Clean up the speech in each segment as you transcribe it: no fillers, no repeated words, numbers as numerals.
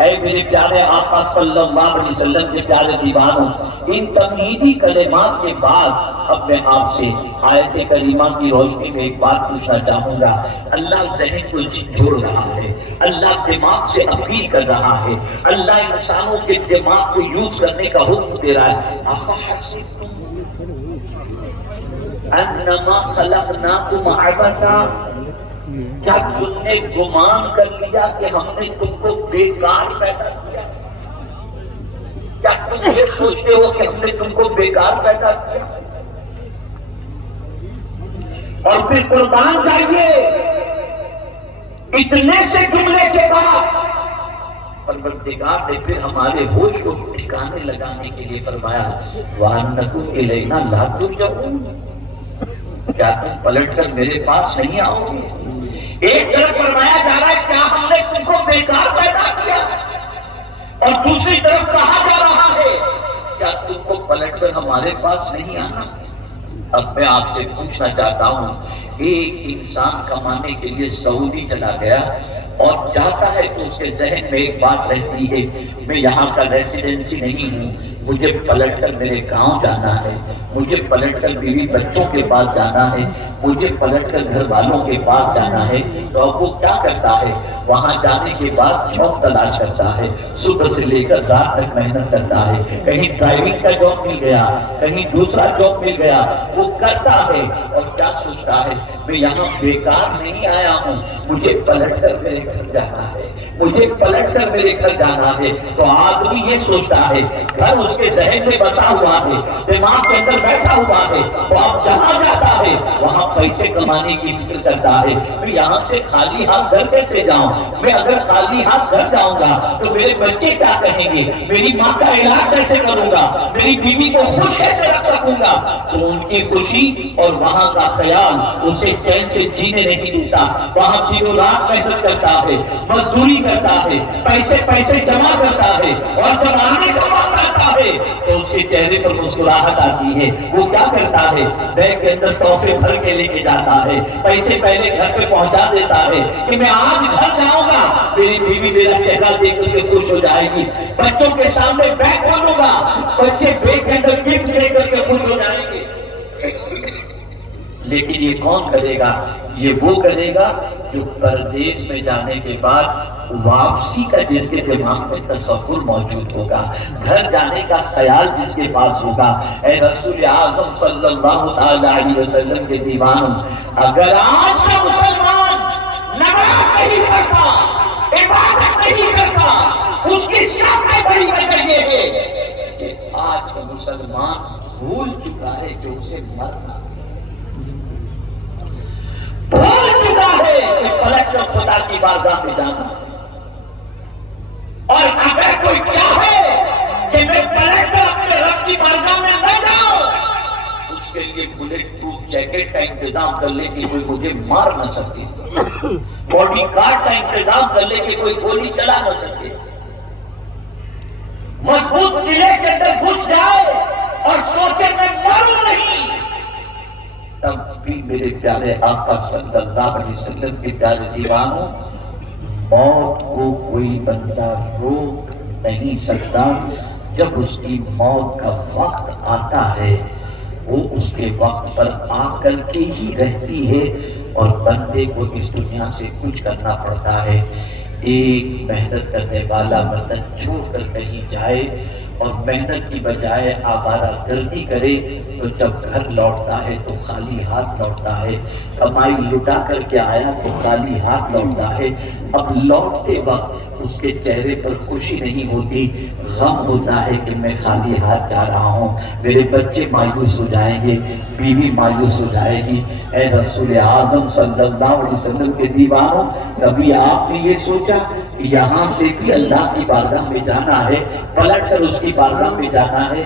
اے میرے پیارے آقا صلی اللہ علیہ وسلم کے پیارے دیوانوں، ان تمہیدی کلمات کے بعد اب میں آپ سے آیت کریمہ کی روشنی میں ایک بات پوچھنا چاہوں گا۔ اللہ ذہن کو جھوڑ رہا ہے، اللہ دماغ سے اپیل کر رہا ہے، اللہ انسانوں کے دماغ کو یوز کرنے کا حکم دے رہا ہے۔ افحسبتم انما خلقناکم عبثا، کیا تم نے گمان کر لیا کہ ہم نے تم کو بیکار پیدا کیا؟ کیا تم یہ سوچتے ہو کہ ہم نے تم کو بیکار پیدا کیا؟ اور پھر قربان جائیے، اتنے سے جملے کے بعد پروردگار نے پھر ہمارے ہوش کو ٹھکانے لگانے کے لیے فرمایا وَأَنَّكُمْ إِلَيْنَا لَا تُرْجَعُونَ، کیا تم پلٹ کر میرے پاس نہیں آؤ گے؟ ایک طرف فرمایا جا رہا ہے کیا ہم نے تم کو بیکار پیدا کیا، اور دوسری طرف کہا جا رہا ہے کیا تم کو پلٹ کر ہمارے پاس نہیں آنا؟ اب میں آپ سے پوچھنا چاہتا ہوں، ایک انسان کمانے کے لیے سعودی چلا گیا اور چاہتا ہے کہ اس کے ذہن میں ایک بات رہتی ہے میں یہاں کا ریزیڈنسی نہیں ہوں، مجھے پلٹ کر میرے گاؤں جانا ہے، مجھے پلٹ کر بیوی بچوں کے پاس جانا ہے، مجھے پلٹ کر گھر والوں کے پاس جانا ہے۔ تو اب وہ کیا کرتا ہے؟ وہاں جانے کے بعد جاب تلاش کرتا ہے، صبح سے لے کر رات تک محنت کرتا ہے، کہیں ڈرائیونگ کا جاب مل گیا، کہیں دوسرا جاب مل گیا، وہ کرتا ہے اور کیا سوچتا ہے میں یہاں بیکار نہیں آیا ہوں، مجھے پلٹ کر میرے گھر جانا ہے، مجھے پلٹ کر میرے گھر جانا ہے۔ تو آدمی یہ سوچتا ہے، گھر اس کے ذہن میں بسا ہوا ہے، دماغ کے اندر بیٹھا ہوا ہے، تو اب جہاں جاتا ہے وہاں پیسے کمانے کی فکر کرتا ہے، میں یہاں سے خالی ہاتھ گھر کیسے جاؤں؟ میں اگر خالی ہاتھ گھر جاؤں گا تو میرے بچے کیا کہیں گے؟ میری ماں کا علاج کیسے کروں گا؟ میری بیوی کو خوش کیسے رکھ سکوں گا؟ تو ان کی خوشی اور وہاں کا خیال اسے چین سے جینے نہیں دیتا، وہاں دنوں رات محنت کرتا ہے، مزدوری کرتا ہے، پیسے جمع کرتا ہے، اور جب آنے کا وقت آتا ہے تو اس کے چہرے پر مسکراہٹ آتی ہے۔ وہ کیا کرتا ہے؟ بیگ کے اندر تحفے بھر کے لے کے جاتا ہے، پیسے پہلے گھر پہ پہنچا دیتا ہے کہ میں آج گھر جاؤں گا، میری بیوی میرا چہرہ دیکھ کر کے خوش ہو جائے گی، بچوں کے سامنے بیگ کھولوں گا، بچے بیگ کے اندر گفٹ لے کر کے خوش ہو جائیں گے۔ لیکن یہ کون کرے گا؟ یہ وہ کرے گا جو پردیس میں جانے کے بعد واپسی کا جس کے دماغ میں تصور موجود ہوگا، گھر جانے کا خیال جس کے پاس ہوگا۔ اے رسول اعظم صلی اللہ علیہ وسلم کے دیوانوں، اگر آج کا مسلمان نماز نہیں پڑھتا، عبادت نہیں کرتا، اس کی سب سے بڑی وجہ یہ ہے کہ آج کا مسلمان بھول چکا ہے کہ اسے مرنا، بھول چکا ہے کہ پلٹ کر خدا کی بارگاہ میں جانا۔ اور اگر کوئی چاہے کہ میں پلٹ کر اپنے رب کی بارگاہ میں نہ جاؤں، اس کے لیے بلیٹ پروف جیکٹ کا انتظام کر لے کہ کوئی مجھے مار نہ سکے، باڈی گارڈ کا انتظام کر لے کہ کوئی گولی چلا نہ سکے، مضبوط قلعے کے اندر گھس جائے اور سوچے میں مروں نہیں، تب بھی میرے پیارے آقا صلی اللہ علیہ وسلم کے پیارے دیوانوں، موت کو کوئی بندہ روک نہیں سکتا۔ جب اس کی موت کا وقت آتا ہے وہ اس کے وقت پر آ کر کے ہی رہتی ہے، اور بندے کو اس دنیا سے کچھ کرنا پڑتا ہے۔ ایک محنت کرنے والا وطن چھوڑ کر کہیں جائے اور محنت کی بجائے آوارہ گردی کرے تو جب گھر لوٹتا ہے تو خالی ہاتھ لوٹتا ہے، کمائی لٹا کر کے آیا تو خالی ہاتھ لوٹتا ہے۔ اب لوٹتے وقت اس کے چہرے پر خوشی نہیں ہوتی، غم ہوتا ہے کہ میں خالی ہاتھ جا رہا ہوں، میرے بچے مایوس ہو جائیں گے، بیوی مایوس ہو جائے گی۔ اے رسول اعظم صلی اللہ علیہ وسلم کے دیوانوں، کبھی آپ نے یہ سوچا کہ یہاں سے بھی اللہ کی بارگاہ میں جانا ہے، پلٹ کر اس کی بارگاہ میں جانا ہے؟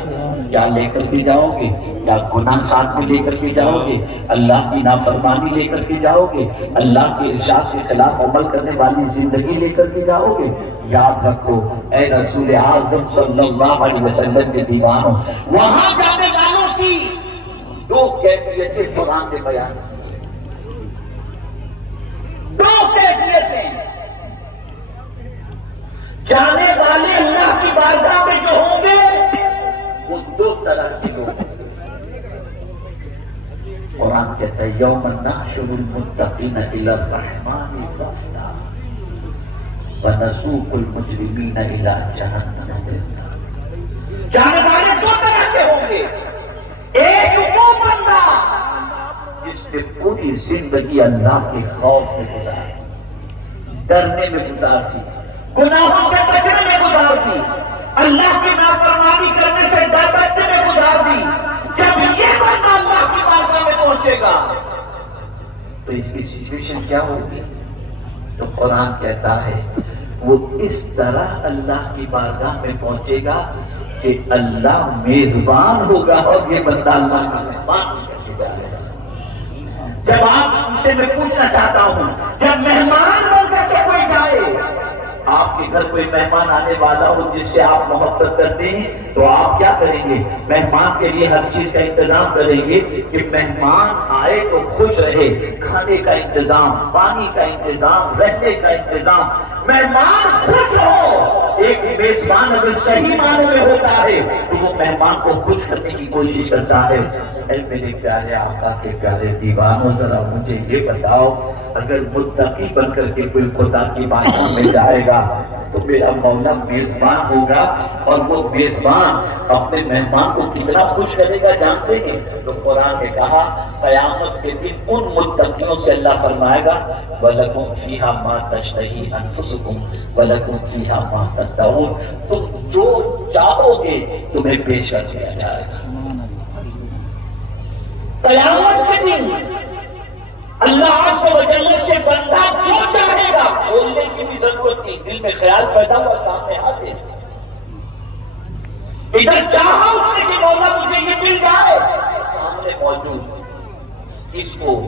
کیا لے کر کے جاؤ گے؟ کیا گناہ ساتھ میں لے کر کے جاؤ گے؟ اللہ کی نافرمانی لے کر کے جاؤ گے؟ اللہ کے ارشاد کے خلاف عمل کرنے والی زندگی لے کر کے جاؤ گے؟ یاد رکھو اے رسول اعظم صلی اللہ علیہ وسلم کے دیوانوں، وہاں جانے والوں کی دو کیفیتیں قرآن نے بیان کی، دو کیفیتیں۔ جانے والے اللہ کی بارگاہ میں جو ہوں گے وہ دو طرح کے لوگ ہیں۔ قرآن کہتا ہے یوم نحشر المتقین الی الرحمن وفدا ونسوق المجرمین الی جہنم وردا۔ جانے والے دو طرح کے ہوں گے، ایک وہ بندہ جس نے پوری زندگی اللہ کے خوف میں گزاری، ڈرنے میں گزار دی، گناہوں سے بچنے میں گزار دی، اللہ کی نافرمانی کرنے سے ڈر بچنے میں گزار دی۔ جب یہ بندہ اللہ کی بارگاہ میں پہنچے گا تو اس کی سچویشن کیا ہوگی؟ تو قرآن کہتا ہے وہ اس طرح اللہ کی بارگاہ میں پہنچے گا کہ اللہ میزبان ہوگا اور یہ بندہ اللہ کا مہمان کر کے جائے گا۔ جب آپ سے میں پوچھنا چاہتا ہوں، جب مہمان بن کر کے کوئی جائے، آپ کے گھر کوئی مہمان آنے والا ہو جس سے آپ محبت کرتے ہیں تو آپ کیا کریں گے؟ مہمان کے لیے ہر چیز کا انتظام کریں گے کہ مہمان آئے تو خوش رہے، کھانے کا انتظام، پانی کا انتظام، رہنے کا انتظام، مہمان خوش ہو۔ ایک میزبان اگر صحیح معنوں میں ہوتا ہے تو وہ مہمان کو خوش کرنے کی کوشش کرتا ہے۔ اے میرے پیارے آقا کے پیارے دیوانوں، ذرا مجھے یہ بتاؤ، اگر متقی بن کر کے کوئی خدا کی بارگاہ میں جائے گا تو میرا مولا میزبان ہوگا، اور وہ میزبان اپنے مہمان کو کتنا خوش کرے گا جانتے ہیں؟ تو قرآن نے کہا قیامت کے دن ان متقیوں سے اللہ فرمائے گا وَلَكُمْ فِيهَا مَا تَشْتَهِي أَنفُسُكُمْ وَلَكُمْ فِيهَا مَا تَدَّعُونَ، تم جو چاہو گے تمہیں پیش کر دیا جائے گا۔ قیامت کے دن اللہ عز و جل سے بندہ جو چاہے گا، بولنے کی بھی ضرورت نہیں، دل میں خیال پیدا ہوا سامنے آتے، ادھر چاہا اس نے کہ مولا مجھے یہ مل جائے، سامنے موجود اس کو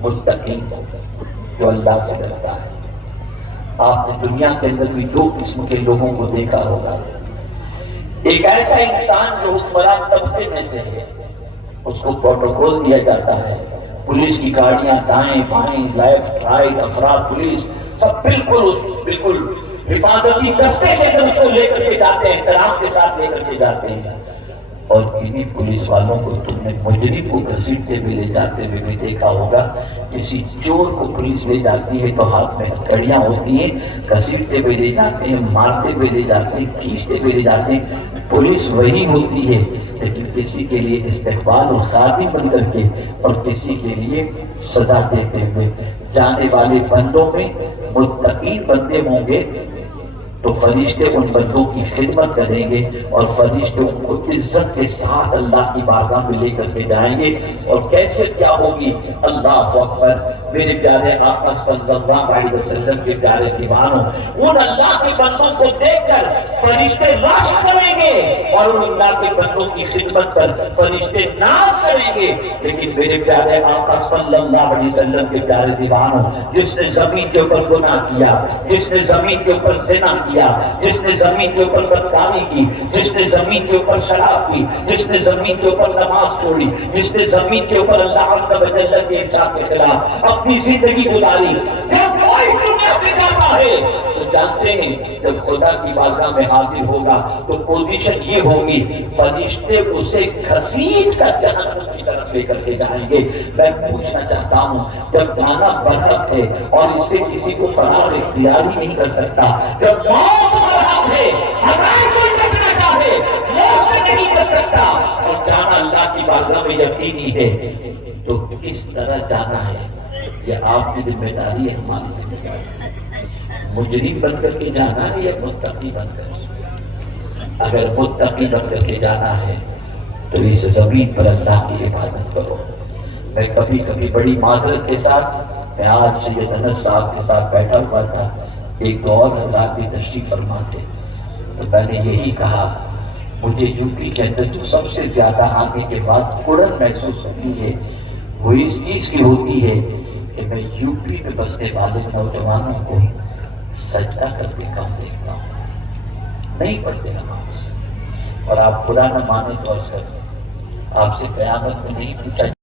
مستقیم جو اللہ سے ڈرتا ہے۔ آپ نے دنیا کے اندر بھی دو قسم کے لوگوں کو دیکھا ہوگا، ایک ایسا انسان جو حکمران طبقے میں سے ہے، اس کو پروٹوکول دیا جاتا ہے، پولیس کی گاڑیاں دائیں بائیں لیفٹ رائٹ افراد پولیس سب بالکل حفاظتی دستے کے اندر اس کو لے کر کے جاتے ہیں، احترام کے ساتھ لے کر کے جاتے ہیں۔ اور انہی پولیس والوں کو تم نے مجرم کو گھسیٹتے ہوئے لے جاتے ہوئے بھی دیکھا ہوگا۔ کسی چور کو پولیس لے جاتی ہے تو ہاتھ میں ہتھیلیاں ہوتی ہیں، گھسیٹتے ہوئے لے جاتے ہیں، مارتے ہوئے لے جاتے ہیں، کھینچتے ہوئے لے جاتے ہیں۔ پولیس وہی ہوتی ہے، لیکن کسی کے لیے استقبال اور خادم بن کر کے اور کسی کے لیے سزا دیتے ہوئے جانے والے بندوں میں متقین بندے ہوں گے تو فرشتے ان بندوں کی خدمت کریں گے، اور فرشتے ان کو عزت کے ساتھ اللہ کی بارگاہ میں لے کر کے جائیں گے۔ اور کیفیت کیا ہوگی؟ اللہ اکبر، میرے پیارے آقا صلی اللہ علیہ وسلم کے پیارے دیوانوں، ان اللہ کے بندوں کو دیکھ کر فرشتے رشک کریں گے، اور ان اللہ کے بندوں کی خدمت پر فرشتے ناز کریں گے۔ لیکن میرے پیارے آقا صلی اللہ علیہ وسلم کے پیارے دیوانوں، جس نے زمین کے اوپر گناہ کیا، جس نے زمین کے اوپر زنا کیا، جس نے زمین کے اوپر بدکاری کی، جس نے زمین کے اوپر شراب کی، جس نے زمین کے اوپر نماز چھوڑی، جس نے زمین کے اوپر اللہ عز و جل کے ارشاد کے خلاف اپنی زندگی گزاری، جب کوئی دنیا سے جاتا ہے تو جانتے ہیں جب خدا کی بارگاہ میں حاضر ہوگا تو پوزیشن یہ ہوگی، فرشتے اسے گھسیٹ کر جہنم کی طرف لے کر کے جائیں گے۔ میں پوچھنا چاہتا ہوں، جب جانا برحق ہے اور اس سے کسی کو فرار اختیار ہی نہیں کر سکتا، جب موت برحق ہے اگر کوئی بچنا چاہے موت سے نہیں کر سکتا، اور جانا اللہ کی بارگاہ میں یقینی ہے، تو کس طرح جانا ہے یہ آپ کی ذمہ داری ہے، ہماری ذمہ داری ہے۔ مجرم بن کر کے جانا ہے یا متقی بن کر؟ اگر متقی بن کر کے جانا ہے تو اس زمین پر اللہ کی عبادت کرو۔ میں کبھی کبھی بڑی معذرت کے ساتھ، میں آج سید انس صاحب کے ساتھ بیٹھا ہوا تھا، ایک اور حضرات بھی تشریف فرما تھے، تو میں نے یہی کہا مجھے یو پی کے اندر جو سب سے زیادہ آنے کے بعد اڑن محسوس ہوتی ہے وہ اس چیز کی ہوتی ہے کہ میں یو پی میں بسنے والے نوجوانوں کو سجدہ کرتے کم دیکھتا ہوں، نہیں پڑھتے نماز۔ اور آپ خدا نہ مانے تو عرض کریں، آپ سے قیامت میں نہیں پوچھا